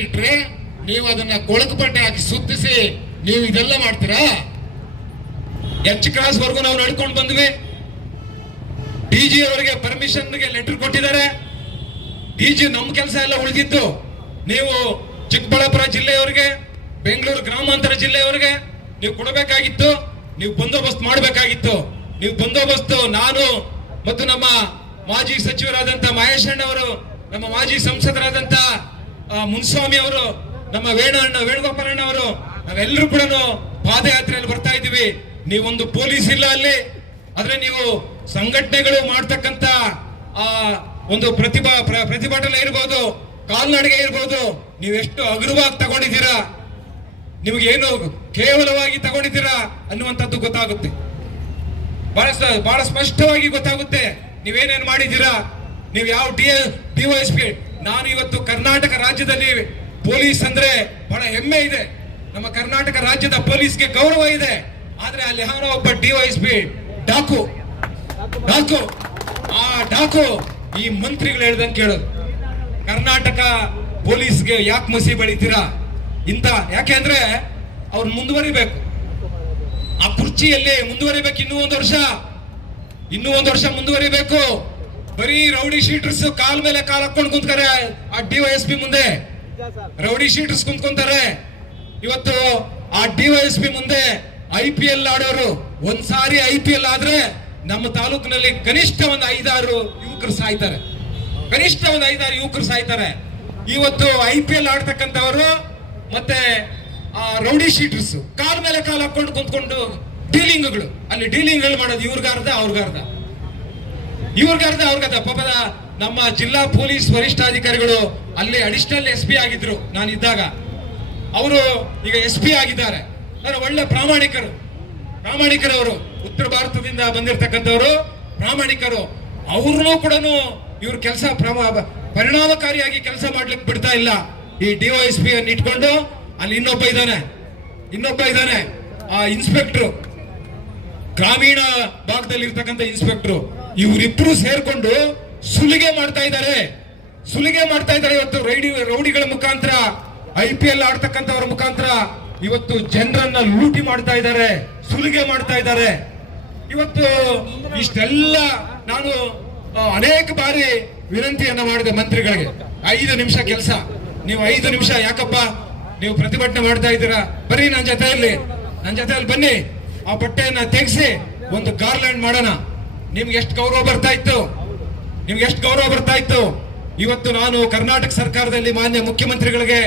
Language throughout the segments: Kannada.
ಇಟ್ರೆ ನೀವು ಅದನ್ನ ಕೊಳಕು ಬಟ್ಟೆ ಹಾಕಿ ಸುತ್ತಿಸಿ ನೀವು ಇದೆಲ್ಲ ಮಾಡ್ತೀರಾ? ಎಚ್ ಕ್ರಾಸ್ ವರೆಗೂ ನಾವು ನಡ್ಕೊಂಡು ಬಂದ್ವಿ. ಡಿಜಿ ಅವರಿಗೆ ಪರ್ಮಿಷನ್ಗೆ ಲೆಟರ್ ಕೊಟ್ಟಿದ್ದಾರೆ. ಡಿಜಿ ನಮ್ಮ ಕೆಲಸ ಎಲ್ಲ ಉಳಿದಿತ್ತು. ನೀವು ಚಿಕ್ಕಬಳ್ಳಾಪುರ ಜಿಲ್ಲೆಯವರಿಗೆ ಬೆಂಗಳೂರು ಗ್ರಾಮಾಂತರ ಜಿಲ್ಲೆಯವರಿಗೆ ನೀವು ಕೊಡಬೇಕಾಗಿತ್ತು. ನೀವು ಬಂದೋಬಸ್ತ್ ಮಾಡಬೇಕಾಗಿತ್ತು. ನೀವು ಬಂದೋಬಸ್ತ್ ನಾನು ಮತ್ತು ನಮ್ಮ ಮಾಜಿ ಸಚಿವರಾದಂತ ಮಹೇಶ್ ಅಣ್ಣವರು ನಮ್ಮ ಮಾಜಿ ಸಂಸದರಾದಂತ ಆ, ಮುನ್ಸ್ವಾಮಿ ಅವರು, ನಮ್ಮ ವೇಣಣ್ಣ ಅಣ್ಣ ವೇಣುಗೋಪಾಲ್ ಅವರು, ನಾವೆಲ್ಲರೂ ಕೂಡ ಪಾದಯಾತ್ರೆಯಲ್ಲಿ ಬರ್ತಾ ಇದ್ದೀವಿ. ನೀವೊಂದು ಪೊಲೀಸ್ ಇಲ್ಲ ಅಲ್ಲಿ. ಆದ್ರೆ ನೀವು ಸಂಘಟನೆಗಳು ಮಾಡ್ತಕ್ಕಂತ ಆ, ಒಂದು ಪ್ರತಿಭಾ, ಪ್ರ- ಪ್ರತಿಭಟನೆ ಇರ್ಬೋದು, ಕಾಲ್ನಡಿಗೆ ಇರ್ಬೋದು ನೀವೆಷ್ಟು ಹಗುರವಾಗಿ ತಗೊಂಡಿದ್ದೀರಾ ನಿಮಗೇನು ಕೇವಲವಾಗಿ ತಗೊಂಡಿದ್ದೀರಾ ಅನ್ನುವಂಥದ್ದು ಗೊತ್ತಾಗುತ್ತೆ. ಬಹಳ ಬಹಳ ಸ್ಪಷ್ಟವಾಗಿ ಗೊತ್ತಾಗುತ್ತೆ. ನೀವೇನೇನು ಮಾಡಿದ್ದೀರಾ ನೀವು ಯಾವ ಡಿ ಡಿವೈಎಸ್ಪಿ ನಾನು ಇವತ್ತು ಕರ್ನಾಟಕ ರಾಜ್ಯದಲ್ಲಿ ಪೊಲೀಸ್ ಅಂದ್ರೆ ಬಹಳ ಹೆಮ್ಮೆ ಇದೆ. ನಮ್ಮ ಕರ್ನಾಟಕ ರಾಜ್ಯದ ಪೊಲೀಸ್ಗೆ ಗೌರವ ಇದೆ. ಆದ್ರೆ ಅಲ್ಲಿ ಯಾರೋ ಒಬ್ಬ ಡಿವೈಎಸ್ಪಿ ಡಾಕು ಡಾಕು, ಆ ಡಾಕು ಈ ಮಂತ್ರಿಗಳು ಹೇಳ್ದಂಗೆ ಕೇಳೋದು ಕರ್ನಾಟಕ ಪೊಲೀಸ್ಗೆ ಯಾಕೆ ಮಸಿ ಬೆಳಿತೀರಾ? ಇಂತ ಯಾಕೆ ಅಂದ್ರೆ ಅವ್ರು ಮುಂದುವರಿಬೇಕು. ಆ ಕುರ್ಚಿಯಲ್ಲಿ ಮುಂದುವರಿಬೇಕು ಇನ್ನೂ ಒಂದು ವರ್ಷ. ಇನ್ನೂ ಒಂದು ವರ್ಷ ಮುಂದುವರಿಬೇಕು. ಬರೀ ರೌಡಿ ಶೀಟರ್ಸ್ ಕಾಲ್ ಮೇಲೆ ಕಾಲ್ ಹಾಕೊಂಡು ಕುಂತಾರೆ ಆ ಡಿವೈಎಸ್ಪಿ ಮುಂದೆ. ರೌಡಿ ಶೀಟರ್ಸ್ ಕುಂತ್ಕೊಂತಾರೆ. ಇವತ್ತು ಆ ಡಿವೈಎಸ್ಪಿ ಮುಂದೆ ಐ ಪಿ ಎಲ್ ಆಡೋರು ಒಂದ್ಸಾರಿ ಐ ಪಿ ಎಲ್ ಆದ್ರೆ ನಮ್ಮ ತಾಲೂಕಿನಲ್ಲಿ ಕನಿಷ್ಠ ಒಂದು ಐದಾರು ಯುವಕರು ಸಾಯ್ತಾರೆ. ಕನಿಷ್ಠ ಒಂದು ಐದಾರು ಯುವಕರು ಸಾಯ್ತಾರೆ. ಇವತ್ತು ಐ ಪಿ ಎಲ್ ಆಡ್ತಕ್ಕಂಥವರು ಮತ್ತೆ ಆ ರೌಡಿ ಶೀಟರ್ಸ್ ಕಾಲ್ ಮೇಲೆ ಕಾಲ್ ಹಾಕೊಂಡು ಕುಂತ್ಕೊಂಡು ಡೀಲಿಂಗ್ಗಳು. ಅಲ್ಲಿ ಡೀಲಿಂಗ್ಗಳು ಮಾಡೋದು? ಇವ್ರಿಗಾರ್ದ ಅವ್ರಿಗಾರ್ಧ ಇವ್ರಿಗಾರ್ಧ ಅವ್ರಿಗರ್ಧ ಪಾಪದ ನಮ್ಮ ಜಿಲ್ಲಾ ಪೊಲೀಸ್ ವರಿಷ್ಠಾಧಿಕಾರಿಗಳು ಅಲ್ಲಿ ಅಡಿಷನಲ್ ಎಸ್ ಪಿ ಆಗಿದ್ರು ನಾನು ಇದ್ದಾಗ ಅವರು ಈಗ ಎಸ್ ಪಿ ಆಗಿದ್ದಾರೆ. ನಾನು ಒಳ್ಳೆ ಪ್ರಾಮಾಣಿಕರು. ಪ್ರಾಮಾಣಿಕರವರು. ಉತ್ತರ ಭಾರತದಿಂದ ಬಂದಿರತಕ್ಕಂಥವರು, ಪ್ರಾಮಾಣಿಕರು. ಅವ್ರನ್ನೂ ಕೂಡ ಇವ್ರ ಕೆಲಸ ಪರಿಣಾಮಕಾರಿಯಾಗಿ ಕೆಲಸ ಮಾಡ್ಲಿಕ್ಕೆ ಬಿಡ್ತಾ ಇಲ್ಲ. ಈ ಡಿವೈಎಸ್ ಪಿ ಅನ್ನು ಇಟ್ಕೊಂಡು ಅಲ್ಲಿ ಇನ್ನೊಬ್ಬ ಇದ್ದಾನೆ. ಇನ್ನೊಬ್ಬ ಇದ್ದಾನೆ. ಆ ಇನ್ಸ್ಪೆಕ್ಟರ್ ಗ್ರಾಮೀಣ ಭಾಗದಲ್ಲಿ ಇರ್ತಕ್ಕಂಥ ಇನ್ಸ್ಪೆಕ್ಟರ್ ಇವರಿಬ್ರು ಸೇರ್ಕೊಂಡು ಸುಲಿಗೆ ಮಾಡ್ತಾ ಇದ್ದಾರೆ. ಸುಲಿಗೆ ಮಾಡ್ತಾ ಇದ್ದಾರೆ ಇವತ್ತು ರೈಡಿ, ರೌಡಿಗಳ ಮುಖಾಂತರ ಐ ಪಿ ಎಲ್ ಆಡ್ತಕ್ಕಂಥವ್ರ ಮುಖಾಂತರ. ಇವತ್ತು ಜನರನ್ನ ಲೂಟಿ ಮಾಡ್ತಾ ಇದ್ದಾರೆ, ಸುಲಿಗೆ ಮಾಡ್ತಾ ಇದ್ದಾರೆ. ಇವತ್ತು ಇಷ್ಟೆಲ್ಲ ನಾನು ಅನೇಕ ಬಾರಿ ವಿನಂತಿಯನ್ನ ಮಾಡಿದೆ ಮಂತ್ರಿಗಳಿಗೆ. ಐದು ನಿಮಿಷ ಕೆಲಸ. ನೀವು ಐದು ನಿಮಿಷ ಯಾಕಪ್ಪ? ನೀವು ಪ್ರತಿಭಟನೆ ಮಾಡ್ತಾ ಇದ್ದೀರಾ? ಬರೀ ನನ್ನ ಜೊತೆಯಲ್ಲಿ. ನನ್ನ ಜೊತೆಯಲ್ಲಿ ಬನ್ನಿ. ಆ ಬಟ್ಟೆಯನ್ನ ತೆಗೆಸಿ ಒಂದು ಗಾರ್ಲ್ಯಾಂಡ್ ಮಾಡೋಣ. ನಿಮ್ಗೆ ಎಷ್ಟು ಗೌರವ ಬರ್ತಾ ಇತ್ತು? ನಿಮ್ಗೆ ಎಷ್ಟು ಗೌರವ ಬರ್ತಾ ಇತ್ತು? ಇವತ್ತು ನಾನು ಕರ್ನಾಟಕ ಸರ್ಕಾರದಲ್ಲಿ ಮಾನ್ಯ ಮುಖ್ಯಮಂತ್ರಿಗಳಿಗೆ,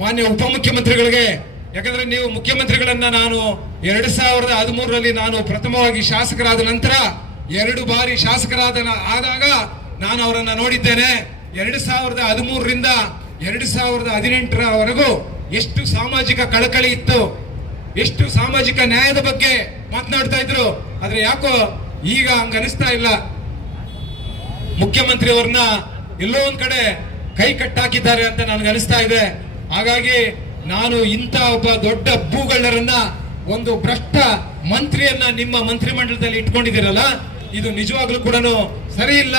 ಮಾನ್ಯ ಉಪಮುಖ್ಯಮಂತ್ರಿಗಳಿಗೆ, ಯಾಕಂದ್ರೆ ನೀವು ಮುಖ್ಯಮಂತ್ರಿಗಳನ್ನ ನಾನು ಎರಡು ಸಾವಿರದ ಹದಿಮೂರರಲ್ಲಿ ನಾನು ಪ್ರಥಮವಾಗಿ ಶಾಸಕರಾದ ನಂತರ ಎರಡು ಬಾರಿ ಶಾಸಕರಾದ ಆದಾಗ ನಾನು ಅವರನ್ನ ನೋಡಿದ್ದೇನೆ. ಎರಡು ಸಾವಿರದ ಹದಿಮೂರರಿಂದ ಎರಡು ಸಾವಿರದ ಹದಿನೆಂಟರವರೆಗೂ ಎಷ್ಟು ಸಾಮಾಜಿಕ ಕಳಕಳಿ ಇತ್ತು. ಎಷ್ಟು ಸಾಮಾಜಿಕ ನ್ಯಾಯದ ಬಗ್ಗೆ ಮಾತನಾಡ್ತಾ ಇದ್ರು, ಆದ್ರೆ ಯಾಕೋ ಈಗ ಹಂಗ ಅನಿಸ್ತಾ ಇಲ್ಲ. ಮುಖ್ಯಮಂತ್ರಿ ಅವ್ರನ್ನ ಎಲ್ಲೋ ಒಂದ್ ಕಡೆ ಕೈ ಕಟ್ಟಾಕಿದ್ದಾರೆ ಅಂತ ನನಗೆ ಅನಿಸ್ತಾ ಇದೆ. ಹಾಗಾಗಿ ನಾನು ಇಂಥ ಒಬ್ಬ ದೊಡ್ಡ ಭೂಗಳ್ಳರನ್ನ ಒಂದು ಭ್ರಷ್ಟ ಮಂತ್ರಿಯನ್ನ ನಿಮ್ಮ ಮಂತ್ರಿಮಂಡಲದಲ್ಲಿ ಇಟ್ಕೊಂಡಿದ್ದೀರಲ್ಲ, ಇದು ನಿಜವಾಗ್ಲೂ ಕೂಡ ಸರಿ ಇಲ್ಲ.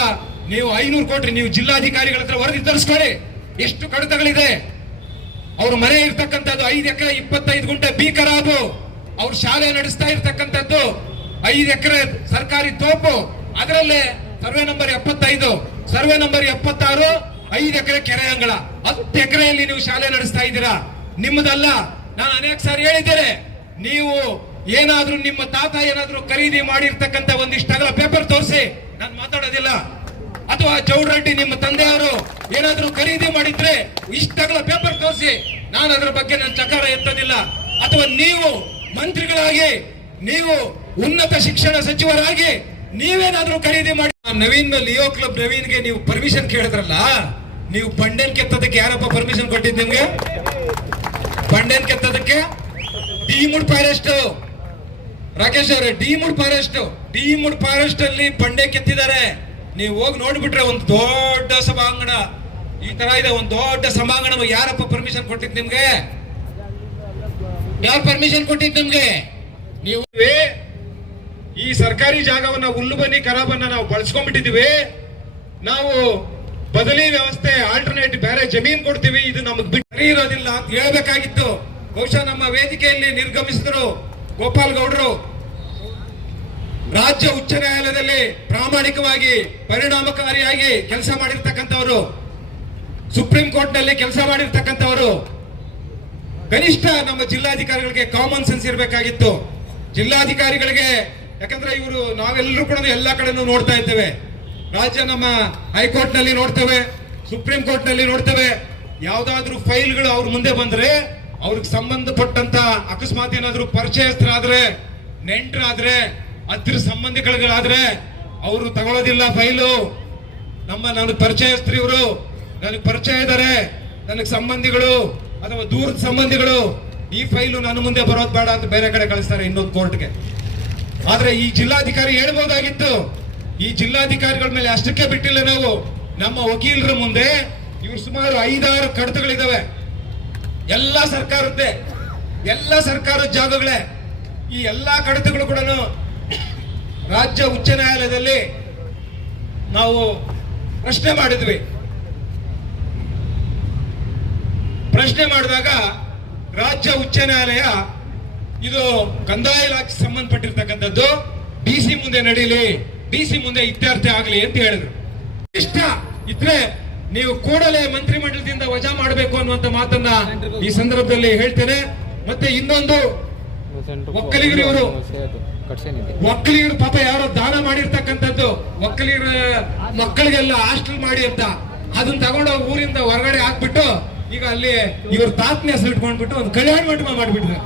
ನೀವು ಐನೂರು ಕೋಟಿ ನೀವು ಜಿಲ್ಲಾಧಿಕಾರಿಗಳ ಹತ್ರ ವರದಿ ತರಿಸ್ಕೊಳ್ಳಿ. ಎಷ್ಟು ಕಡತಗಳಿದೆ? ಅವ್ರ ಮನೆ ಇರ್ತಕ್ಕಂಥದ್ದು ಐದು ಎಕರೆ, ಇಪ್ಪತ್ತೈದು ಗುಂಟೆ ಬೀಕರ ಅದು ಅವ್ರ ಶಾಲೆ ನಡೆಸ್ತಾ ಇರ್ತಕ್ಕಂಥದ್ದು ಐದು ಎಕರೆ ಸರ್ಕಾರಿ ತೋಪು. ಅದರಲ್ಲೇ ಸರ್ವೆ ನಂಬರ್ ಎಪ್ಪತ್ತೈದು, ಸರ್ವೆ ನಂಬರ್ ಎಪ್ಪತ್ತಾರು, ಐದು ಎಕರೆ ಕೆರೆ ಅಂಗಳ. ಹತ್ತು ಎಕರೆಯಲ್ಲಿ ನೀವು ಶಾಲೆ ನಡೆಸ್ತಾ ಇದ್ದೀರಾ? ನಿಮ್ಮದಲ್ಲ. ನಾನು ಅನೇಕ ಸಾರಿ ಹೇಳಿದ್ದೇನೆ. ನೀವು ಏನಾದ್ರೂ ನಿಮ್ಮ ತಾತ ಏನಾದ್ರೂ ಖರೀದಿ ಮಾಡಿರ್ತಕ್ಕಂಥ ಒಂದಿಷ್ಟು ಅಗಲ ಪೇಪರ್ ತೋರಿಸಿ. ನಾನು ಮಾತಾಡೋದಿಲ್ಲ. ಅಥವಾ ಚೌಡ್ರೆಡ್ಡಿ ನಿಮ್ಮ ತಂದೆಯವರು ಏನಾದರೂ ಖರೀದಿ ಮಾಡಿದ್ರೆ ಇಷ್ಟಗಳ ಪೇಪರ್ ತೋರಿಸಿ, ನಾನು ಅದರ ಬಗ್ಗೆ ನನ್ನ ಚಕಾರ ಎತ್ತೋದಿಲ್ಲ. ಅಥವಾ ನೀವು ಮಂತ್ರಿಗಳಾಗಿ, ನೀವು ಉನ್ನತ ಶಿಕ್ಷಣ ಸಚಿವರಾಗಿ, ನೀವೇನಾದ್ರೂ ಖರೀದಿ ಮಾಡಿ ನವೀನ್ ಲಿಯೋ ಕ್ಲಬ್ ನವೀನ್ಗೆ ನೀವು ಪರ್ಮಿಷನ್ ಕೇಳಿದ್ರಲ್ಲ? ನೀವು ಬಂಡೆನ್ ಕೆತ್ತದಕ್ಕೆ ಯಾರಪ್ಪ ಪರ್ಮಿಷನ್ ಕೊಟ್ಟಿದ್ದು ನಿಮ್ಗೆ? ಬಂಡೆನ್ ಕೆತ್ತೋದಕ್ಕೆ? ಡಿಮುಡ್ ಫಾರೆಸ್ಟ್. ರಾಕೇಶ್ ಅವರೇ, ಡಿಮುಡ್ ಫಾರೆಸ್ಟ್. ಡಿಮುಡ್ ಫಾರೆಸ್ಟ್ ಅಲ್ಲಿ ಬಂಡೆ ಕೆತ್ತಿದ್ದಾರೆ. ನೀವು ಹೋಗಿ ನೋಡಿಬಿಟ್ರೆ ಒಂದು ದೊಡ್ಡ ಸಭಾಂಗಣ. ಈ ತರ ಇದೆ, ಒಂದು ದೊಡ್ಡ ಸಭಾಂಗಣ ಯಾರಪ್ಪ ಪರ್ಮಿಷನ್ ಕೊಟ್ಟಿದ್ ನಿಮ್ಗೆ? ಯಾರು ಪರ್ಮಿಷನ್ ಕೊಟ್ಟಿದ್ ನಿಮ್ಗೆ? ನೀವು ಈ ಸರ್ಕಾರಿ ಜಾಗವನ್ನ ಹುಲ್ಲು ಬನ್ನಿ ಖರಾಬನ್ನ ನಾವು ಬಳಸ್ಕೊಂಡ್ಬಿಟ್ಟಿದೀವಿ ನಾವು ಬದಲಿ ವ್ಯವಸ್ಥೆ ಆಲ್ಟರ್ನೇಟ್ ಬೇರೆ ಜಮೀನ್ ಕೊಡ್ತೀವಿ, ಇದು ನಮಗ್ ಬಿಟ್ಟು ಇರೋದಿಲ್ಲ ಅಂತ ಹೇಳ್ಬೇಕಾಗಿತ್ತು. ಬಹುಶಃ ನಮ್ಮ ವೇದಿಕೆಯಲ್ಲಿ ನಿರ್ಗಮಿಸಿದ್ರು ಗೋಪಾಲ್ ಗೌಡ್ರು. ರಾಜ್ಯ ಉಚ್ಚ ನ್ಯಾಯಾಲಯದಲ್ಲಿ ಪ್ರಾಮಾಣಿಕವಾಗಿ ಪರಿಣಾಮಕಾರಿಯಾಗಿ ಕೆಲಸ ಮಾಡಿರ್ತಕ್ಕಂಥವರು, ಸುಪ್ರೀಂ ಕೋರ್ಟ್ನಲ್ಲಿ ಕೆಲಸ ಮಾಡಿರ್ತಕ್ಕಂಥವರು, ಕನಿಷ್ಠ ನಮ್ಮ ಜಿಲ್ಲಾಧಿಕಾರಿಗಳಿಗೆ ಕಾಮನ್ ಸೆನ್ಸ್ ಇರಬೇಕಾಗಿತ್ತು. ಜಿಲ್ಲಾಧಿಕಾರಿಗಳಿಗೆ, ಯಾಕಂದ್ರೆ ಇವರು ನಾವೆಲ್ಲರೂ ಕೂಡ ಎಲ್ಲ ಕಡೆನೂ ನೋಡ್ತಾ ಇದ್ದೇವೆ. ರಾಜ್ಯ ನಮ್ಮ ಹೈಕೋರ್ಟ್ನಲ್ಲಿ ನೋಡ್ತೇವೆ, ಸುಪ್ರೀಂ ಕೋರ್ಟ್ನಲ್ಲಿ ನೋಡ್ತೇವೆ. ಯಾವ್ದಾದ್ರು ಫೈಲ್ಗಳು ಅವ್ರ ಮುಂದೆ ಬಂದ್ರೆ, ಅವ್ರಿಗೆ ಸಂಬಂಧಪಟ್ಟಂತ ಅಕಸ್ಮಾತ್ ಏನಾದ್ರು ಪರಿಚಯಸ್ಥರಾದ್ರೆ, ನೆಂಟರಾದ್ರೆ ಹತ್ತಿರ ಸಂಬಂಧಿಗಳಾದ್ರೆ ಅವರು ತಗೊಳ್ಳೋದಿಲ್ಲ ಫೈಲು. ನಮ್ಮ, ನನಗೆ ಪರಿಚಯಸ್ಥರು ಇವರು. ನನಗೆ ಪರಿಚಯ ಇದ್ದಾರೆ ನನಗೆ ಸಂಬಂಧಿಗಳು ಅಥವಾ ದೂರದ ಸಂಬಂಧಿಗಳು. ಈ ಫೈಲು ನನ್ನ ಮುಂದೆ ಬರೋದು ಬೇಡ ಅಂತ ಬೇರೆ ಕಡೆ ಕಳಿಸ್ತಾರೆ ಇನ್ನೊಂದು ಕೋರ್ಟ್ಗೆ. ಆದ್ರೆ ಈ ಜಿಲ್ಲಾಧಿಕಾರಿ ಹೇಳ್ಬೋದಾಗಿತ್ತು. ಈ ಜಿಲ್ಲಾಧಿಕಾರಿಗಳ ಮೇಲೆ ಅಷ್ಟಕ್ಕೆ ಬಿಟ್ಟಿಲ್ಲ ನಾವು. ನಮ್ಮ ವಕೀಲರ ಮುಂದೆ ಇವ್ರು ಸುಮಾರು ಐದಾರು ಕಡತಗಳಿದಾವೆ. ಎಲ್ಲ ಸರ್ಕಾರದ್ದೇ. ಎಲ್ಲ ಸರ್ಕಾರದ ಜಾಗಗಳೇ. ಈ ಎಲ್ಲಾ ಕಡತಗಳು ಕೂಡ ರಾಜ್ಯ ಉಚ್ಚ ನ್ಯಾಯಾಲಯದಲ್ಲಿ ನಾವು ಪ್ರಶ್ನೆ ಮಾಡಿದ್ವಿ. ಪ್ರಶ್ನೆ ಮಾಡಿದಾಗ ರಾಜ್ಯ ಉಚ್ಚ ನ್ಯಾಯಾಲಯ ಇದು ಕಂದಾಯ ಇಲಾಖೆ ಸಂಬಂಧಪಟ್ಟಿರ್ತಕ್ಕಂಥದ್ದು. ಡಿ ಸಿ ಮುಂದೆ ನಡೀಲಿ ಡಿ ಸಿ ಮುಂದೆ ಇತ್ಯರ್ಥ ಆಗಲಿ ಅಂತ ಹೇಳಿದ್ರು. ಇಷ್ಟ ಇದ್ರೆ ನೀವು ಕೂಡಲೇ ಮಂತ್ರಿಮಂಡಲದಿಂದ ವಜಾ ಮಾಡಬೇಕು ಅನ್ನುವಂತ ಮಾತನ್ನ ಈ ಸಂದರ್ಭದಲ್ಲಿ ಹೇಳ್ತೇನೆ. ಮತ್ತೆ ಇನ್ನೊಂದು ಒಕ್ಕಲಿಗರು ಇವರು. ಒಕ್ಕಲಿಗರು ಪಾಪ ಯಾರೋ ದಾನ ಮಾಡಿರ್ತಕ್ಕಂಥದ್ದು ಒಕ್ಕಲಿಗರ ಮಕ್ಕಳಿಗೆಲ್ಲ ಹಾಸ್ಟೆಲ್ ಮಾಡಿ ಅಂತ. ಅದನ್ನ ತಗೊಂಡೋಗಿ ಊರಿಂದ ಹೊರಗಡೆ ಹಾಕ್ಬಿಟ್ಟು ಈಗ ಅಲ್ಲಿ ಇವ್ರ ತಾತನ ಹೆಸರು ಇಟ್ಕೊಂಡ್ಬಿಟ್ಟು ಒಂದು ಕಲ್ಯಾಣ ಮಂಟಪ ಮಾಡಿಬಿಟ್ರೆ.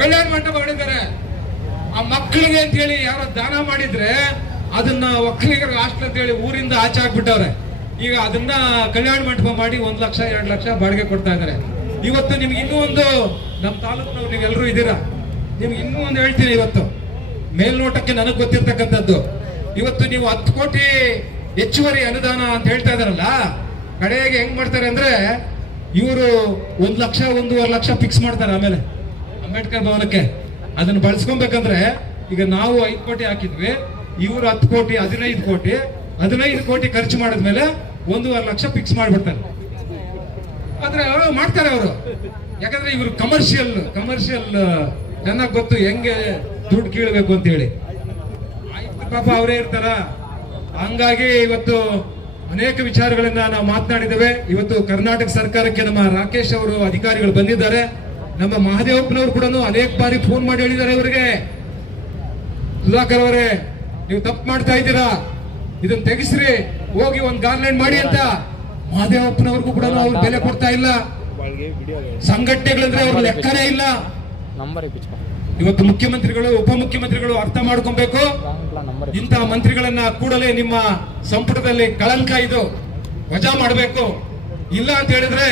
ಕಲ್ಯಾಣ ಮಂಟಪ ಮಾಡಿದ್ದಾರೆ. ಆ ಮಕ್ಕಳಿಗೆ ಅಂತ ಹೇಳಿ ಯಾರೋ ದಾನ ಮಾಡಿದ್ರೆ ಅದನ್ನ ಒಕ್ಕಲಿಗರ ಹಾಸ್ಟೆಲ್ ಅಂತ ಹೇಳಿ ಊರಿಂದ ಆಚೆ ಹಾಕ್ಬಿಟ್ಟವ್ರೆ. ಈಗ ಅದನ್ನ ಕಲ್ಯಾಣ ಮಂಟಪ ಮಾಡಿ ಒಂದ್ ಲಕ್ಷ, ಎರಡು ಲಕ್ಷ ಬಾಡಿಗೆ ಕೊಡ್ತಾ ಇದ್ದಾರೆ. ಇವತ್ತು ನಿಮ್ಗೆ ಇನ್ನೂ ಒಂದು ನಮ್ಮ ತಾಲೂಕಿನವ್ರು ನೀವೆಲ್ಲರೂ ಇದ್ದೀರಾ? ನಿಮ್ಗೆ ಇನ್ನೂ ಒಂದು ಹೇಳ್ತೀನಿ ಇವತ್ತು. ಮೇಲ್ನೋಟಕ್ಕೆ ನನಗೆ ಗೊತ್ತಿರ್ತಕ್ಕಂಥದ್ದು. ಇವತ್ತು ನೀವು ಹತ್ತು ಕೋಟಿ ಹೆಚ್ಚುವರಿ ಅನುದಾನ ಅಂತ ಹೇಳ್ತಾ ಇದಾರಲ್ಲ ಕಡೆಗೆ ಹೆಂಗ್ ಮಾಡ್ತಾರೆ ಅಂದ್ರೆ ಇವರು ಒಂದು ಲಕ್ಷ, ಒಂದೂವರೆ ಲಕ್ಷ ಫಿಕ್ಸ್ ಮಾಡ್ತಾರೆ ಆಮೇಲೆ ಅಂಬೇಡ್ಕರ್ ಭವನಕ್ಕೆ. ಅದನ್ನ ಬಳಸ್ಕೊಬೇಕಂದ್ರೆ ಈಗ ನಾವು ಐದು ಕೋಟಿ ಹಾಕಿದ್ವಿ, ಇವರು ಹತ್ತು ಕೋಟಿ, ಹದಿನೈದು ಕೋಟಿ ಹದಿನೈದು ಕೋಟಿ ಖರ್ಚು ಮಾಡಿದ್ಮೇಲೆ ಒಂದೂವರೆ ಲಕ್ಷ ಫಿಕ್ಸ್ ಮಾಡ್ಬಿಡ್ತಾರೆ. ಆದ್ರೆ ಮಾಡ್ತಾರೆ ಅವರು. ಯಾಕಂದ್ರೆ ಇವರು ಕಮರ್ಷಿಯಲ್ ಕಮರ್ಷಿಯಲ್ ಚೆನ್ನಾಗಿ ಗೊತ್ತು ಹೆಂಗೆ ದುಡ್ಡು ಕೀಳ್ಬೇಕು ಅಂತ ಹೇಳಿ. ಪಾಪ ಅವರೇ ಇರ್ತಾರ. ಹಂಗಾಗಿ ಇವತ್ತು ಅನೇಕ ವಿಚಾರಗಳನ್ನ ನಾವು ಮಾತನಾಡಿದ್ದೇವೆ. ಇವತ್ತು ಕರ್ನಾಟಕ ಸರ್ಕಾರಕ್ಕೆ ನಮ್ಮ ರಾಕೇಶ್ ಅವರು ಅಧಿಕಾರಿಗಳು ಬಂದಿದ್ದಾರೆ. ನಮ್ಮ ಮಹಾದೇವಪ್ಪನವರು ಕೂಡ ಅನೇಕ ಬಾರಿ ಫೋನ್ ಮಾಡಿ ಹೇಳಿದ್ದಾರೆ ಅವರಿಗೆ. ಸುಧಾಕರ್ ಅವರೇ, ನೀವು ತಪ್ಪು ಮಾಡ್ತಾ ಇದ್ದೀರಾ? ಇದನ್ನ ತೆಗಿಸ್ರಿ, ಹೋಗಿ ಒಂದ್ ಗಾರ್ಲೆಂಡ್ ಮಾಡಿ ಅಂತ. ಮಹಾದೇವಪ್ಪನವ್ರಿಗೂ ಕೂಡ ಅವ್ರು ಬೆಲೆ ಕೊಡ್ತಾ ಇಲ್ಲ. ಸಂಘಟನೆಗಳಂದ್ರೆ ಅವ್ರ ಲೆಕ್ಕನೇ ಇಲ್ಲ. ನಂಬರ್ ಇಪ್ಪಿಸ್ಕೊ ಇವತ್ತು ಮುಖ್ಯಮಂತ್ರಿಗಳು ಉಪಮುಖ್ಯಮಂತ್ರಿಗಳು ಅರ್ಥ ಮಾಡ್ಕೊಬೇಕು. ಇಂತಹ ಮಂತ್ರಿಗಳನ್ನ ಕೂಡಲೇ ನಿಮ್ಮ ಸಂಪುಟದಲ್ಲಿ ಕಳಂಕ ಇದು ವಜಾ ಮಾಡಬೇಕು. ಇಲ್ಲ ಅಂತ ಹೇಳಿದ್ರೆ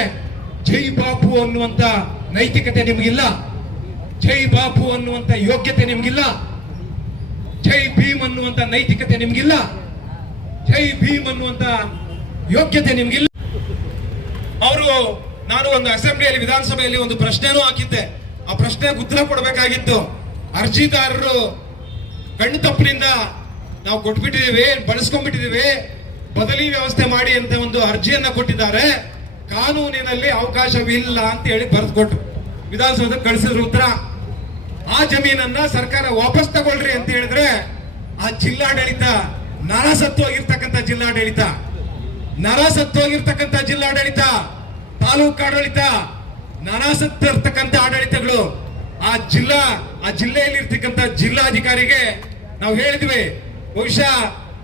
ಜೈ ಬಾಪು ಅನ್ನುವಂತ ನೈತಿಕತೆ ನಿಮ್ಗಿಲ್ಲ. ಜೈ ಬಾಪು ಅನ್ನುವಂತ ಯೋಗ್ಯತೆ ನಿಮ್ಗಿಲ್ಲ. ಜೈ ಭೀಮ್ ಅನ್ನುವಂತ ನೈತಿಕತೆ ನಿಮ್ಗಿಲ್ಲ. ಜೈ ಭೀಮ್ ಅನ್ನುವಂತ ಯೋಗ್ಯತೆ ನಿಮ್ಗಿಲ್ಲ. ಅವರು ನಾನು ಒಂದು ಅಸೆಂಬ್ಲಿಯಲ್ಲಿ ವಿಧಾನಸಭೆಯಲ್ಲಿ ಒಂದು ಪ್ರಶ್ನೆನೂ ಹಾಕಿದ್ದೆ. ಆ ಪ್ರಶ್ನೆಗೆ ಉತ್ತರ ಕೊಡಬೇಕಾಗಿತ್ತು. ಅರ್ಜಿದಾರರು ಕಣ್ಣು ತಪ್ಪಿನಿಂದ ನಾವು ಕೊಟ್ಬಿಟ್ಟಿದೀವಿ ಬಳಸ್ಕೊಂಡ್ಬಿಟ್ಟಿದೀವಿ ಬದಲಿ ವ್ಯವಸ್ಥೆ ಮಾಡಿ ಅಂತ ಒಂದು ಅರ್ಜಿಯನ್ನ ಕೊಟ್ಟಿದ್ದಾರೆ. ಕಾನೂನಿನಲ್ಲಿ ಅವಕಾಶವಿಲ್ಲ ಅಂತ ಹೇಳಿ ಬರೆದು ಕೊಟ್ಟು ವಿಧಾನಸೌಧ ಕಳಿಸಿದ್ರು ಉತ್ತರ. ಆ ಜಮೀನನ್ನ ಸರ್ಕಾರ ವಾಪಸ್ ತಗೊಳ್ರಿ ಅಂತ ಹೇಳಿದ್ರೆ ಆ ಜಿಲ್ಲಾಡಳಿತ ನರಸತ್ವಾಗಿರ್ತಕ್ಕಂಥ ಜಿಲ್ಲಾಡಳಿತ. ನರಸತ್ವಾಗಿರ್ತಕ್ಕಂಥ ಜಿಲ್ಲಾಡಳಿತ, ತಾಲೂಕು ಆಡಳಿತ ಇರ್ತಕ್ಕಂಥ ಆಡಳಿತಗಳು ಆ ಜಿಲ್ಲಾ, ಆ ಜಿಲ್ಲೆಯಲ್ಲಿ ಇರ್ತಕ್ಕಂಥ ಜಿಲ್ಲಾಧಿಕಾರಿಗೆ ನಾವು ಹೇಳಿದ್ವಿ. ಬಹುಶಃ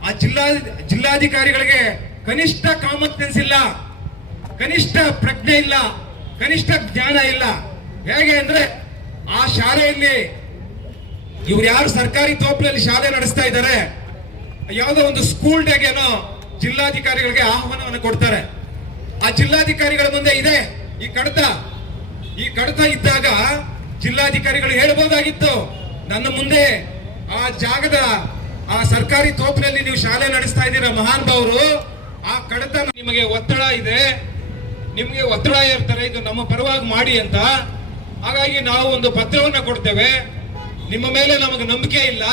ಆ ಜಿಲ್ಲಾ, ಜಿಲ್ಲಾಧಿಕಾರಿಗಳಿಗೆ ಕನಿಷ್ಠ ಕಾಮತ್ ಸೆನ್ಸ್ ಇಲ್ಲ, ಕನಿಷ್ಠ ಪ್ರಜ್ಞೆ ಇಲ್ಲ, ಕನಿಷ್ಠ ಜ್ಞಾನ ಇಲ್ಲ. ಹೇಗೆ ಅಂದ್ರೆ ಆ ಶಾಲೆಯಲ್ಲಿ ಇವ್ರು ಯಾರು ಸರ್ಕಾರಿ ತೋಪಿನಲ್ಲಿ ಶಾಲೆ ನಡೆಸ್ತಾ ಇದ್ದಾರೆ, ಯಾವುದೋ ಒಂದು ಸ್ಕೂಲ್ ಡೇಗೇನೋ ಜಿಲ್ಲಾಧಿಕಾರಿಗಳಿಗೆ ಆಹ್ವಾನವನ್ನು ಕೊಡ್ತಾರೆ. ಆ ಜಿಲ್ಲಾಧಿಕಾರಿಗಳ ಮುಂದೆ ಇದೆ ಈ ಕಡತ. ಈ ಕಡತ ಇದ್ದಾಗ ಜಿಲ್ಲಾಧಿಕಾರಿಗಳು ಹೇಳ್ಬೋದಾಗಿತ್ತು ನನ್ನ ಮುಂದೆ ಆ ಜಾಗದ, ಆ ಸರ್ಕಾರಿ ತೋಪಿನಲ್ಲಿ ನೀವು ಶಾಲೆ ನಡೆಸ್ತಾ ಇದ್ದೀರಾ ಮಹಾನ್ ಭಾವರು, ಆ ಕಡತ ನಿಮಗೆ ಒತ್ತಡ ಇದೆ, ನಿಮಗೆ ಒತ್ತಡ ಇರ್ತಾರೆ, ಇದು ನಮ್ಮ ಪರವಾಗಿ ಮಾಡಿ ಅಂತ. ಹಾಗಾಗಿ ನಾವು ಒಂದು ಪತ್ರವನ್ನ ಕೊಡ್ತೇವೆ. ನಿಮ್ಮ ಮೇಲೆ ನಮಗೆ ನಂಬಿಕೆ ಇಲ್ಲ.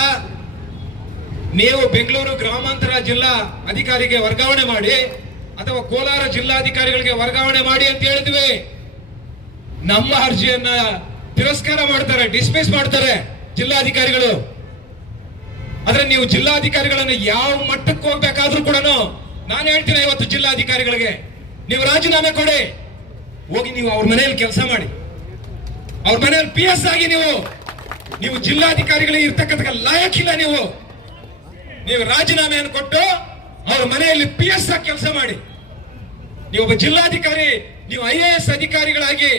ನೀವು ಬೆಂಗಳೂರು ಗ್ರಾಮಾಂತರ ಜಿಲ್ಲಾ ಅಧಿಕಾರಿಗೆ ವರ್ಗಾವಣೆ ಮಾಡಿ ಅಥವಾ ಕೋಲಾರ ಜಿಲ್ಲಾಧಿಕಾರಿಗಳಿಗೆ ವರ್ಗಾವಣೆ ಮಾಡಿ ಅಂತ ಹೇಳಿದ್ವಿ. ನಮ್ಮ ಅರ್ಜಿಯನ್ನ ತಿರಸ್ಕಾರ ಮಾಡ್ತಾರೆ ಡಿಸ್ಮಿಸ್ ಮಾಡ್ತಾರೆ ಜಿಲ್ಲಾಧಿಕಾರಿಗಳು. ಆದ್ರೆ ನೀವು ಜಿಲ್ಲಾಧಿಕಾರಿಗಳನ್ನ ಯಾವ ಮಟ್ಟಕ್ಕೆ ಹೋಗ್ಬೇಕಾದ್ರೂ ಕೂಡ ನಾನು ಹೇಳ್ತೀನಿ ಇವತ್ತು ಜಿಲ್ಲಾಧಿಕಾರಿಗಳಿಗೆ, ನೀವು ರಾಜೀನಾಮೆ ಕೊಡಿ. ಹೋಗಿ ನೀವು ಅವ್ರ ಮನೆಯಲ್ಲಿ ಕೆಲಸ ಮಾಡಿ. ಅವ್ರ ಮನೆಯಲ್ಲಿ ಪಿ ಎಸ್ ಆಗಿ ನೀವು ನೀವು ಜಿಲ್ಲಾಧಿಕಾರಿಗಳಿಗೆ ಇರ್ತಕ್ಕಂಥ ಲಾಯಕಿಲ್ಲ ನೀವು. ನೀವು ರಾಜೀನಾಮೆಯನ್ನು ಕೊಟ್ಟು ಅವ್ರ ಮನೆಯಲ್ಲಿ ಪಿ ಎಸ್ ಆಗಿ ಕೆಲಸ ಮಾಡಿ. ನೀವು ಒಬ್ಬ ಜಿಲ್ಲಾಧಿಕಾರಿ, ನೀವು ಐ ಎ ಎಸ್ ಅಧಿಕಾರಿಗಳಾಗಿ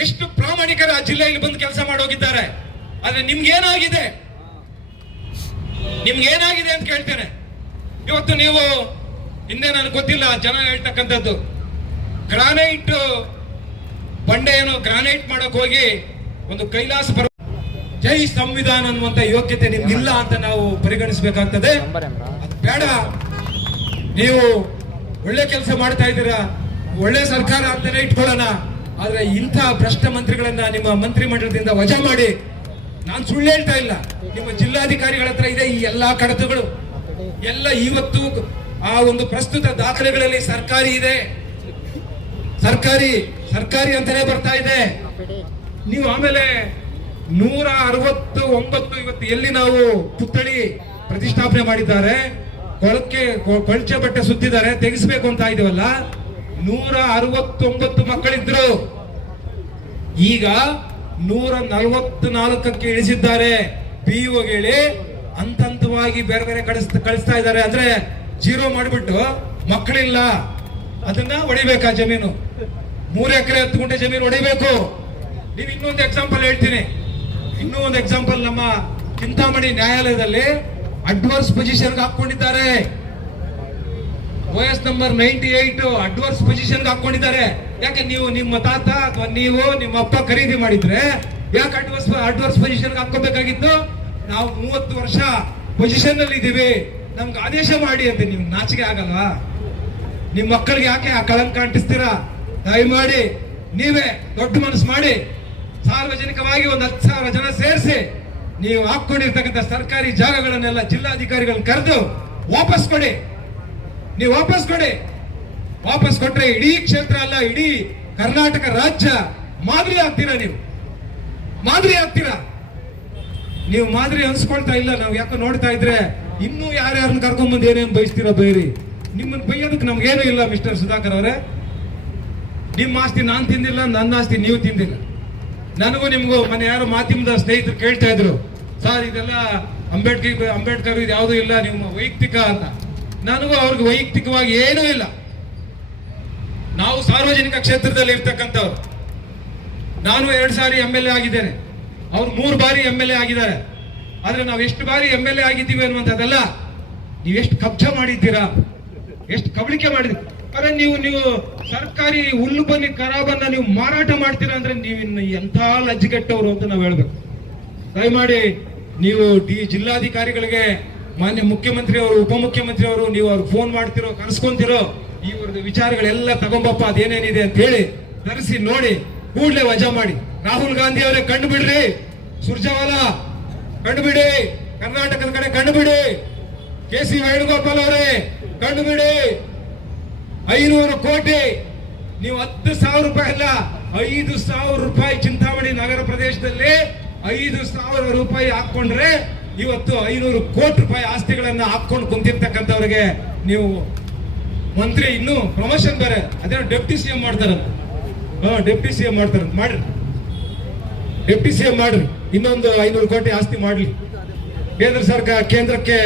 ಎಷ್ಟು ಪ್ರಾಮಾಣಿಕರ ಆ ಜಿಲ್ಲೆಯಲ್ಲಿ ಬಂದು ಕೆಲಸ ಮಾಡೋಗಿದ್ದಾರೆ. ಆದ್ರೆ ನಿಮ್ಗೇನಾಗಿದೆ? ನಿಮ್ಗೇನಾಗಿದೆ ಅಂತ ಕೇಳ್ತೇನೆ. ಇವತ್ತು ನೀವು, ಹಿಂದೆ ನನಗೆ ಗೊತ್ತಿಲ್ಲ, ಜನ ಹೇಳ್ತಕ್ಕಂಥದ್ದು. ಗ್ರಾನೈಟ್, ಬಂಡೆ ಏನೋ ಗ್ರಾನೈಟ್ ಮಾಡಕ್ ಹೋಗಿ ಒಂದು ಕೈಲಾಸ ಬರ ಜೈ ಸಂವಿಧಾನ ಅನ್ನುವಂತ ಯೋಗ್ಯತೆ ನಿಮ್ಗಿಲ್ಲ ಅಂತ ನಾವು ಪರಿಗಣಿಸಬೇಕಾಗ್ತದೆ. ಅದು ಬೇಡ. ನೀವು ಒಳ್ಳೆ ಕೆಲಸ ಮಾಡ್ತಾ ಇದ್ದೀರಾ, ಒಳ್ಳೆ ಸರ್ಕಾರ ಅಂತಾನೆ ಇಟ್ಕೊಳ್ಳೋಣ. ಆದ್ರೆ ಇಂಥ ಭ್ರಷ್ಟ ಮಂತ್ರಿಗಳನ್ನ ನಿಮ್ಮ ಮಂತ್ರಿ ಮಂಡಲದಿಂದ ವಜಾ ಮಾಡಿ, ನಾನು ಸುಳ್ಳು ಹೇಳ್ತಾ ಇಲ್ಲ. ನಿಮ್ಮ ಜಿಲ್ಲಾಧಿಕಾರಿಗಳ ಹತ್ರ ಇದೆ ಈ ಎಲ್ಲಾ ಕಡತಗಳು. ಎಲ್ಲ ಇವತ್ತು ಆ ಒಂದು ಪ್ರಸ್ತುತ ದಾಖಲೆಗಳಲ್ಲಿ ಸರ್ಕಾರಿ ಇದೆ. ಸರ್ಕಾರಿ ಸರ್ಕಾರಿ ಅಂತಾನೆ ಬರ್ತಾ ಇದೆ. ನೀವು ಆಮೇಲೆ ನೂರ ಅರವತ್ತು ಒಂಬತ್ತು ಇವತ್ತು ಎಲ್ಲಿ ನಾವು ಪುತ್ಥಳಿ ಪ್ರತಿಷ್ಠಾಪನೆ ಮಾಡಿದ್ದಾರೆ, ಕೊಳಕ್ಕೆ ಕೊಳಚೆ ಬಟ್ಟೆ ಸುತ್ತಿದ್ದಾರೆ, ತೆಗೆಸ್ಬೇಕು ಅಂತ ಇದೀವಲ್ಲ? ನೂರ ಅರವತ್ತೊಂಬತ್ತು ಮಕ್ಕಳಿದ್ರು. ಈಗ ನೂರ ನಲವತ್ತು ನಾಲ್ಕಕ್ಕೆ ಇಳಿಸಿದ್ದಾರೆ ಪಿ ಹೇಳಿ ಹಂತ ಹಂತವಾಗಿ ಬೇರೆ ಬೇರೆ ಕಳಿಸ್ ಕಳಿಸ್ತಾ ಇದ್ದಾರೆ ಅಂದ್ರೆ ಜೀರೋ ಮಾಡಿಬಿಟ್ಟು ಮಕ್ಕಳಿಲ್ಲ. ಅದನ್ನ ಹೊಡಿಬೇಕಾ ಜಮೀನು? ಮೂರು ಎಕರೆ ಹತ್ತು ಗುಂಟೆ ಜಮೀನು ಹೊಡಿಬೇಕು. ನೀವು ಇನ್ನೊಂದು ಎಕ್ಸಾಂಪಲ್ ಹೇಳ್ತೀನಿ. ಇನ್ನೂ ಒಂದು ಎಕ್ಸಾಂಪಲ್ ನಮ್ಮ ಚಿಂತಾಮಣಿ ನ್ಯಾಯಾಲಯದಲ್ಲಿ ಅಡ್ವರ್ಸ್ ಪೊಸಿಷನ್ ಹಾಕೊಂಡಿದ್ದಾರೆ S number ninety eight adverse position ಹಾಕೊಂಡಿದ್ದಾರೆ. ಯಾಕೆ ನೀವು ನಿಮ್ಮ ತಾತ ಅಥವಾ ನೀವು ನಿಮ್ಮ ಅಪ್ಪ ಖರೀದಿ ಮಾಡಿದ್ರೆ ಯಾಕೆ ಅಡ್ವರ್ಸ್ ಅಡ್ವರ್ಸ್ ಪೊಸಿಷನ್ ಹಾಕೋಬೇಕಾಗಿತ್ತು ನಾವು ಮೂವತ್ತು ವರ್ಷ ಪೊಸಿಷನ್ ಅಲ್ಲಿ ಇದೀವಿ ನಮ್ಗೆ ಆದೇಶ ಮಾಡಿ ಅಂತ ನಿಮ್ಗೆ ನಾಚಿಕೆ ಆಗಲ್ವಾ? ನಿಮ್ಮ ಮಕ್ಕಳಿಗೆ ಯಾಕೆ ಆ ಕಳಂಕ ಅಂಟಿಸ್ತೀರಾ? ದಯಮಾಡಿ ನೀವೇ ದೊಡ್ಡ ಮನಸ್ಸು ಮಾಡಿ ಸಾರ್ವಜನಿಕವಾಗಿ ಒಂದು ಹತ್ತು ಸಾವಿರ ಜನ ಸೇರಿಸಿ ನೀವು ಹಾಕೊಂಡಿರ್ತಕ್ಕಂಥ ಸರ್ಕಾರಿ ಜಾಗಗಳನ್ನೆಲ್ಲ ಜಿಲ್ಲಾಧಿಕಾರಿಗಳನ್ನ ಕರೆದು ವಾಪಸ್ ಕೊಡಿ. ನೀವು ವಾಪಸ್ ಕೊಡಿ. ವಾಪಸ್ ಕೊಟ್ರೆ ಇಡೀ ಕ್ಷೇತ್ರ ಅಲ್ಲ, ಇಡೀ ಕರ್ನಾಟಕ ರಾಜ್ಯ ಮಾದರಿ ಆಗ್ತೀರಾ ನೀವು? ಮಾದರಿ ಆಗ್ತೀರಾ? ನೀವು ಮಾದರಿ ಅನ್ಸ್ಕೊಳ್ತಾ ಇಲ್ಲ, ನಾವು ಯಾಕೋ ನೋಡ್ತಾ ಇದ್ರೆ ಇನ್ನೂ ಯಾರ್ಯಾರನ್ನ ಕರ್ಕೊಂಡ್ಬಂದು ಏನೇನು ಬಯಸ್ತೀರಾ ಬೈರಿ. ನಿಮ್ಮನ್ನು ಬೈಯೋದಕ್ಕೆ ನಮ್ಗೇನು ಇಲ್ಲ, ಮಿಸ್ಟರ್ ಸುಧಾಕರ್ ಅವರೇ. ನಿಮ್ಮ ಆಸ್ತಿ ನಾನು ತಿಂದಿಲ್ಲ, ನನ್ನ ಆಸ್ತಿ ನೀವು ತಿಂದಿಲ್ಲ. ನನಗೂ ನಿಮಗೂ ಮನೆ ಯಾರು ಮಾಧ್ಯಮದ ಸ್ನೇಹಿತರು ಕೇಳ್ತಾ ಇದ್ರು, ಸರ್, ಇದೆಲ್ಲ ಅಂಬೇಡ್ಕರ್ ಅಂಬೇಡ್ಕರ್ ಇದು ಯಾವುದೂ ಇಲ್ಲ, ನಿಮ್ಮ ವೈಯಕ್ತಿಕ ಅಂತ. ನನಗೂ ಅವ್ರಿಗೆ ವೈಯಕ್ತಿಕವಾಗಿ ಏನೂ ಇಲ್ಲ. ನಾವು ಸಾರ್ವಜನಿಕ ಕ್ಷೇತ್ರದಲ್ಲಿ ಇರ್ತಕ್ಕಂಥವ್ರು. ನಾನು ಎರಡು ಸಾರಿ ಎಂ ಎಲ್ ಎ ಆಗಿದ್ದೇನೆ. ಅವ್ರು ಮೂರು ಬಾರಿ ಎಂ ಎಲ್ ಎ ಆಗಿದ್ದಾರೆ. ಆದರೆ ನಾವು ಎಷ್ಟು ಬಾರಿ ಎಂ ಎಲ್ ಎ ಆಗಿದ್ದೀವಿ ಅನ್ನುವಂಥದ್ದಲ್ಲ, ನೀವು ಎಷ್ಟು ಕಬ್ಜ ಮಾಡಿದ್ದೀರಾ? ಎಷ್ಟು ಕಬಳಿಕೆ ಮಾಡಿದ್ರಿ ಅರೆ ನೀವು ನೀವು ಸರ್ಕಾರಿ ಹುಲ್ಲು ಬನ್ನಿ ಖರಾಬನ್ನ ನೀವು ಮಾರಾಟ ಮಾಡ್ತೀರಾ ಅಂದ್ರೆ ನೀವು ಎಂಥ ಲಜ್ಜೆಗೆಟ್ಟವರು ಅಂತ ನಾವು ಹೇಳ್ಬೇಕು. ದಯಮಾಡಿ ನೀವು ಡಿ ಜಿಲ್ಲಾಧಿಕಾರಿಗಳಿಗೆ ಮಾನ್ಯ ಮುಖ್ಯಮಂತ್ರಿ ಅವರು, ಉಪಮುಖ್ಯಮಂತ್ರಿ ಅವರು, ನೀವು ಅವ್ರಿಗೆ ಫೋನ್ ಮಾಡ್ತಿರೋ, ಕರೆಸ್ಕೊಂತಿರೋ ಇವ್ರದ್ದು ವಿಚಾರಗಳೆಲ್ಲ ತಗೊಂಬಪ್ಪ, ಅದೇನೇನಿದೆ ಅಂತ ಹೇಳಿ ತರಿಸಿ ನೋಡಿ, ಕೂಡಲೇ ವಜಾ ಮಾಡಿ. ರಾಹುಲ್ ಗಾಂಧಿ ಅವರೇ ಕಂಡು ಬಿಡ್ರಿ. ಸುರ್ಜಾವಾಲ, ಕಂಡು ಬಿಡಿ. ಕರ್ನಾಟಕದ ಕಡೆ ಕಂಡು ಬಿಡಿ. ಕೆ ಸಿ ವೇಣುಗೋಪಾಲ್ ಅವರೇ, ಕಂಡು ಬಿಡಿ. ಐನೂರು ಕೋಟಿ. ನೀವು ಹತ್ತು ಸಾವಿರ ರೂಪಾಯಿ ಅಲ್ಲ, ಐದು ಸಾವಿರ ರೂಪಾಯಿ ಚಿಂತಾಮಣಿ ನಗರ ಪ್ರದೇಶದಲ್ಲಿ ಐದು ಸಾವಿರ ರೂಪಾಯಿ ಹಾಕೊಂಡ್ರೆ ಇವತ್ತು ಐನೂರು ಕೋಟಿ ರೂಪಾಯಿ ಆಸ್ತಿಗಳನ್ನು ಹಾಕೊಂಡು ಕುಂತಿರ್ತಕ್ಕಂಥವ್ರಿಗೆ ನೀವು ಮಂತ್ರಿ ಇನ್ನು ಪ್ರಮೋಷನ್ ಬೇರೆ, ಅದೇ ಡೆಪ್ಟಿ ಸಿ ಎಂ ಮಾಡ್ತಾರಂತ. ಹಾ, ಡೆಪ್ಟಿ ಸಿ ಎಂ ಮಾಡ್ತಾರಂತ. ಮಾಡ್ರಿ. ಡೆಪ್ಟಿ ಸಿ ಎಂ ಮಾಡ್ರಿ. ಇನ್ನೊಂದು ಐನೂರು ಕೋಟಿ ಆಸ್ತಿ ಮಾಡ್ಲಿ. ಕೇಂದ್ರ ಸರ್ಕಾರ, ಕೇಂದ್ರಕ್ಕೆ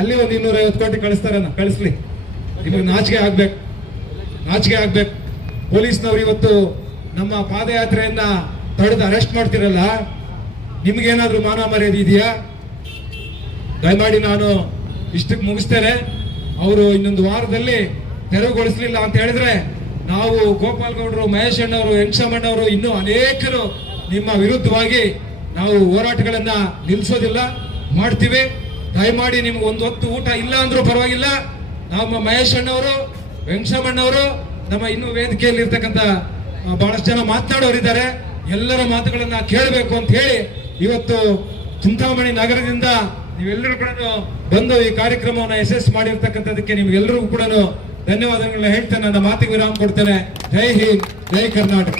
ಅಲ್ಲಿ ಒಂದು ಇನ್ನೂರ ಐವತ್ತು ಕೋಟಿ ಕಳಿಸ್ತಾರನ್ನ ಕಳಿಸ್ಲಿ. ನಿಮಗೆ ನಾಚಿಕೆ ಆಗ್ಬೇಕು. ನಾಚಿಕೆ ಆಗ್ಬೇಕು. ಪೊಲೀಸ್ನವ್ರು ಇವತ್ತು ನಮ್ಮ ಪಾದಯಾತ್ರೆಯನ್ನ ತಡೆದು ಅರೆಸ್ಟ್ ಮಾಡ್ತಿರಲ್ಲ, ನಿಮ್ಗೇನಾದ್ರೂ ಮಾನ ಮರ್ಯಾದೆ ಇದೆಯಾ? ದಯಮಾಡಿ ನಾನು ಇಷ್ಟಕ್ಕೆ ಮುಗಿಸ್ತೇನೆ. ಅವರು ಇನ್ನೊಂದು ವಾರದಲ್ಲಿ ತೆರವುಗೊಳಿಸಲಿಲ್ಲ ಅಂತ ಹೇಳಿದ್ರೆ ನಾವು ಗೋಪಾಲ್ ಗೌಡರು ಮಹೇಶ್ ಅಣ್ಣವರು ವೆಂಕಟಮ್ಮಣ್ಣವರು ಇನ್ನೂ ಅನೇಕರು ನಿಮ್ಮ ವಿರುದ್ಧವಾಗಿ ನಾವು ಹೋರಾಟಗಳನ್ನ ನಿಲ್ಲಿಸೋದಿಲ್ಲ ಮಾಡ್ತೀವಿ. ದಯಮಾಡಿ ನಿಮ್ಗೆ ಒಂದು ಹೊತ್ತು ಊಟ ಇಲ್ಲ ಅಂದ್ರೂ ಪರವಾಗಿಲ್ಲ. ನಮ್ಮ ಮಹೇಶ್ ಅಣ್ಣವರು ವೆಂಕಟಮಣ್ಣವರು ನಮ್ಮ ಇನ್ನೂ ವೇದಿಕೆಯಲ್ಲಿ ಇರ್ತಕ್ಕಂಥ ಬಹಳಷ್ಟು ಜನ ಮಾತನಾಡೋರಿದ್ದಾರೆ ಎಲ್ಲರ ಮಾತುಗಳನ್ನ ಕೇಳಬೇಕು ಅಂತ ಹೇಳಿ ಇವತ್ತು ಚಿಂತಾಮಣಿ ನಗರದಿಂದ ನೀವೆಲ್ಲರೂ ಕೂಡ ಬಂದು ಈ ಕಾರ್ಯಕ್ರಮವನ್ನು ಯಶಸ್ಸು ಮಾಡಿರ್ತಕ್ಕಂಥದಕ್ಕೆ ನಿಮ್ಗೆಲ್ಲರಿಗೂ ಕೂಡ ಧನ್ಯವಾದಗಳನ್ನ ಹೇಳ್ತೇನೆ. ನನ್ನ ಮಾತಿಗೆ ವಿರಾಮ ಕೊಡ್ತೇನೆ. ಜೈ ಹಿಂದ್, ಜೈ ಕರ್ನಾಟಕ.